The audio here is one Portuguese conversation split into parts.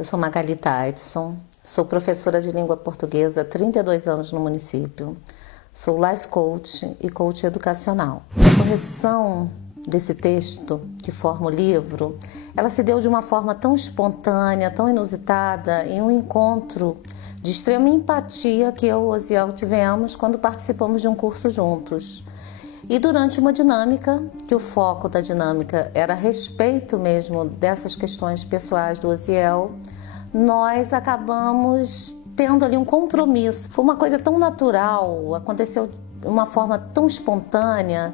Eu sou Magali Tyson, sou professora de língua portuguesa há 32 anos no município. Sou life coach e coach educacional. A correção desse texto, que forma o livro, ela se deu de uma forma tão espontânea, tão inusitada, em um encontro de extrema empatia que eu e o Osiel tivemos quando participamos de um curso juntos. E durante uma dinâmica, que o foco da dinâmica era a respeito mesmo dessas questões pessoais do Osiel, nós acabamos tendo ali um compromisso. Foi uma coisa tão natural, aconteceu de uma forma tão espontânea,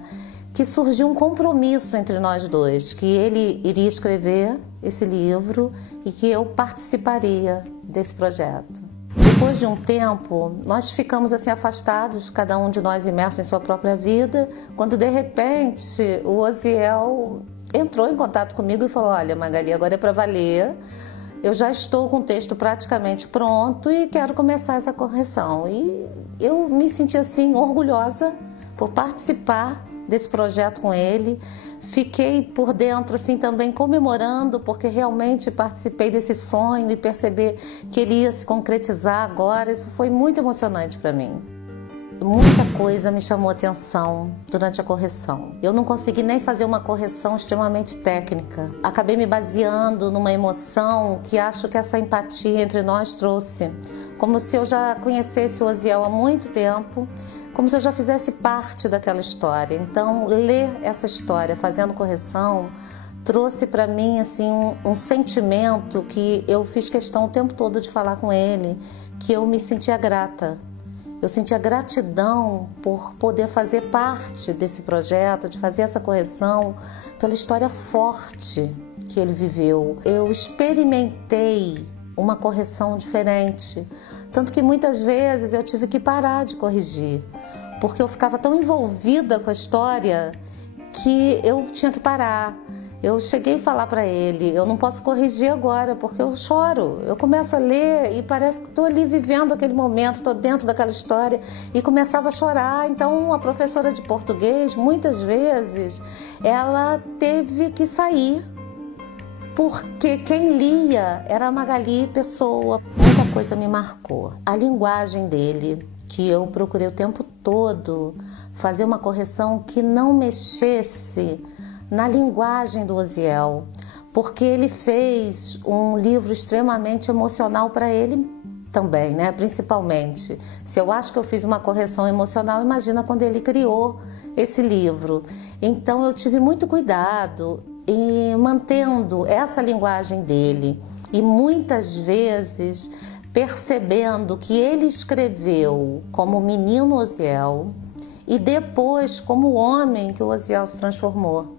que surgiu um compromisso entre nós dois, que ele iria escrever esse livro e que eu participaria desse projeto. Depois de um tempo, nós ficamos assim afastados, cada um de nós imerso em sua própria vida, quando de repente o Osiel entrou em contato comigo e falou: olha, Magali, agora é para valer, eu já estou com o texto praticamente pronto e quero começar essa correção. E eu me senti assim orgulhosa por participar desse projeto com ele. Fiquei por dentro assim também comemorando, porque realmente participei desse sonho e perceber que ele ia se concretizar agora. Isso foi muito emocionante para mim. Muita coisa me chamou a atenção durante a correção. Eu não consegui nem fazer uma correção extremamente técnica. Acabei me baseando numa emoção que acho que essa empatia entre nós trouxe. Como se eu já conhecesse o Osiel há muito tempo, como se eu já fizesse parte daquela história. Então, ler essa história fazendo correção trouxe para mim assim um sentimento que eu fiz questão o tempo todo de falar com ele, que eu me sentia grata. Eu sentia gratidão por poder fazer parte desse projeto, de fazer essa correção, pela história forte que ele viveu. Eu experimentei uma correção diferente, tanto que muitas vezes eu tive que parar de corrigir, porque eu ficava tão envolvida com a história que eu tinha que parar. Eu cheguei a falar para ele: eu não posso corrigir agora porque eu choro. Eu começo a ler e parece que estou ali vivendo aquele momento, estou dentro daquela história, e começava a chorar. Então a professora de português, muitas vezes, ela teve que sair, porque quem lia era a Magali pessoa. Muita coisa me marcou. A linguagem dele, que eu procurei o tempo todo fazer uma correção que não mexesse na linguagem do Osiel, porque ele fez um livro extremamente emocional para ele também, né? Principalmente. Se eu acho que eu fiz uma correção emocional, imagina quando ele criou esse livro. Então eu tive muito cuidado em mantendo essa linguagem dele e muitas vezes percebendo que ele escreveu como menino Osiel e depois como homem que o Osiel se transformou.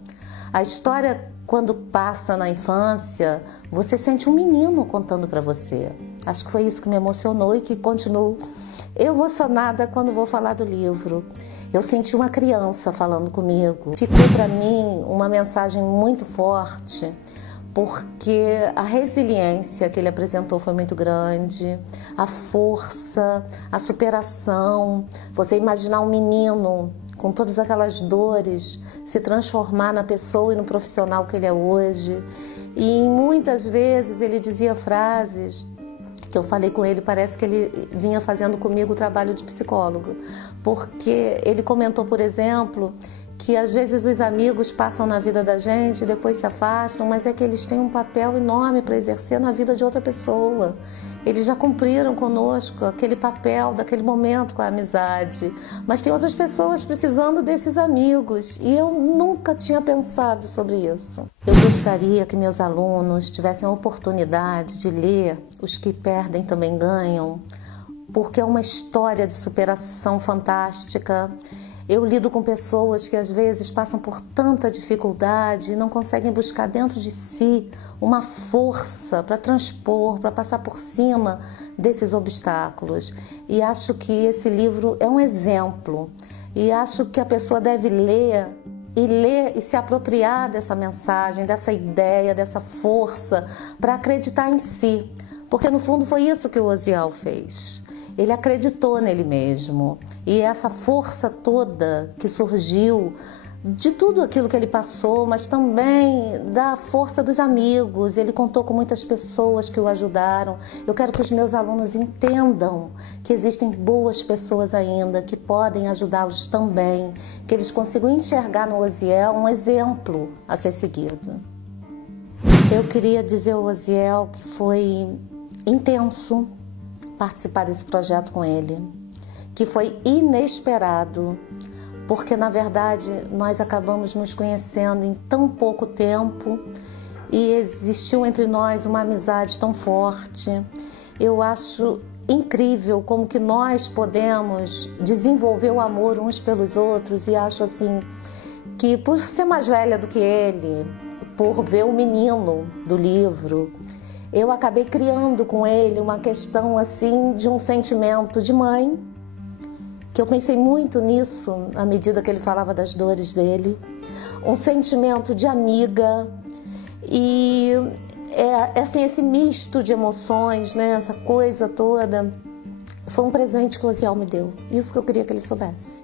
A história, quando passa na infância, você sente um menino contando para você. Acho que foi isso que me emocionou e que continuo emocionada quando vou falar do livro. Eu senti uma criança falando comigo. Ficou para mim uma mensagem muito forte, porque a resiliência que ele apresentou foi muito grande, a força, a superação. Você imaginar um menino com todas aquelas dores se transformar na pessoa e no profissional que ele é hoje. E muitas vezes ele dizia frases que eu falei com ele, parece que ele vinha fazendo comigo o trabalho de psicólogo, porque ele comentou, por exemplo, que às vezes os amigos passam na vida da gente e depois se afastam, mas é que eles têm um papel enorme para exercer na vida de outra pessoa. Eles já cumpriram conosco aquele papel daquele momento com a amizade, mas tem outras pessoas precisando desses amigos e eu nunca tinha pensado sobre isso. Eu gostaria que meus alunos tivessem a oportunidade de ler Os que Perdem Também Ganham, porque é uma história de superação fantástica. Eu lido com pessoas que às vezes passam por tanta dificuldade e não conseguem buscar dentro de si uma força para transpor, para passar por cima desses obstáculos. E acho que esse livro é um exemplo. E acho que a pessoa deve ler e se apropriar dessa mensagem, dessa ideia, dessa força para acreditar em si. Porque no fundo foi isso que o Osiel fez. Ele acreditou nele mesmo. E essa força toda que surgiu de tudo aquilo que ele passou, mas também da força dos amigos. Ele contou com muitas pessoas que o ajudaram. Eu quero que os meus alunos entendam que existem boas pessoas ainda que podem ajudá-los também, que eles consigam enxergar no Osiel um exemplo a ser seguido. Eu queria dizer ao Osiel que foi intenso participar desse projeto com ele, que foi inesperado, porque na verdade nós acabamos nos conhecendo em tão pouco tempo e existiu entre nós uma amizade tão forte. Eu acho incrível como que nós podemos desenvolver o amor uns pelos outros, e acho assim que por ser mais velha do que ele, por ver o menino do livro, eu acabei criando com ele uma questão assim de um sentimento de mãe, que eu pensei muito nisso à medida que ele falava das dores dele, um sentimento de amiga e assim, esse misto de emoções, né, essa coisa toda, foi um presente que o Osiel me deu. Isso que eu queria que ele soubesse.